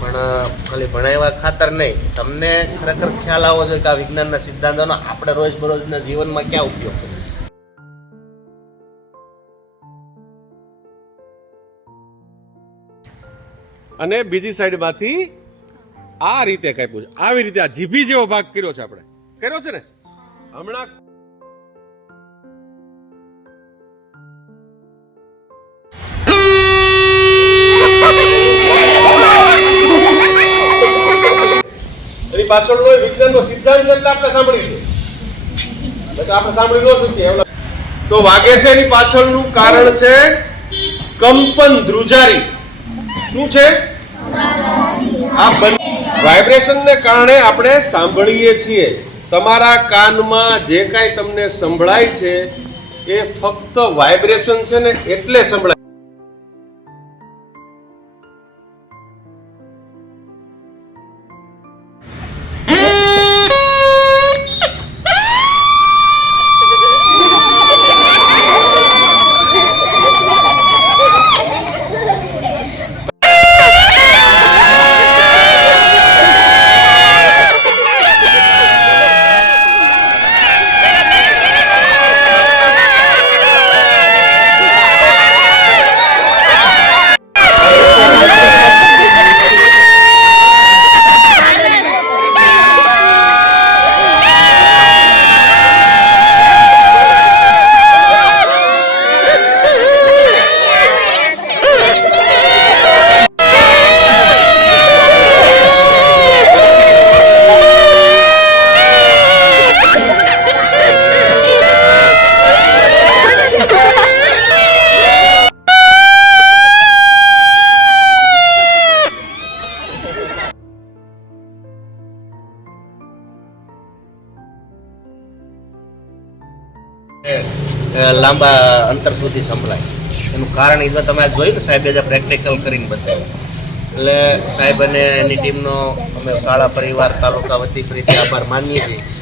પણ ખાલી ભણાવ્યા ખાતર નહીં, તમને ખરેખર ખ્યાલ આવવો જોઈએ કે આ વિજ્ઞાનના સિદ્ધાંતોનો આપણે રોજબરોજના જીવનમાં ક્યાં ઉપયોગ કરીએ. અને બીજી સાઈડમાંથી આ રીતે કાપ્યું છે, આવી રીતે આ જીભી જેવો ભાગ કર્યો છે, આપણે કર્યો છે ને હમણાં. એની પાછળનો વિજ્ઞાનનો સિદ્ધાંત છે એટલે આપણે સાંભળીશું, આપણે સાંભળી ન શકીએ. તો વાગે છે એની પાછળનું કારણ છે કંપન ધ્રુજારી. શું છે? આ વાઇબ્રેશન ને કારણે આપણે સાંભળીએ છીએ. તમારા કાનમાં જે કાંઈ તમને સંભળાય છે એ ફક્ત વાઇબ્રેશન છે ને એટલે સંભળાય. લાંબા અંતર સુધી સંભળાય. એનું કારણ એ જો તમે આ જોયું ને, સાહેબે જે પ્રેક્ટિકલ કરીને બતાવ્યું, એટલે સાહેબ અને એની ટીમનો અમે શાળા પરિવાર તાલુકા વતી ફરીથી આભાર માનીએ છીએ.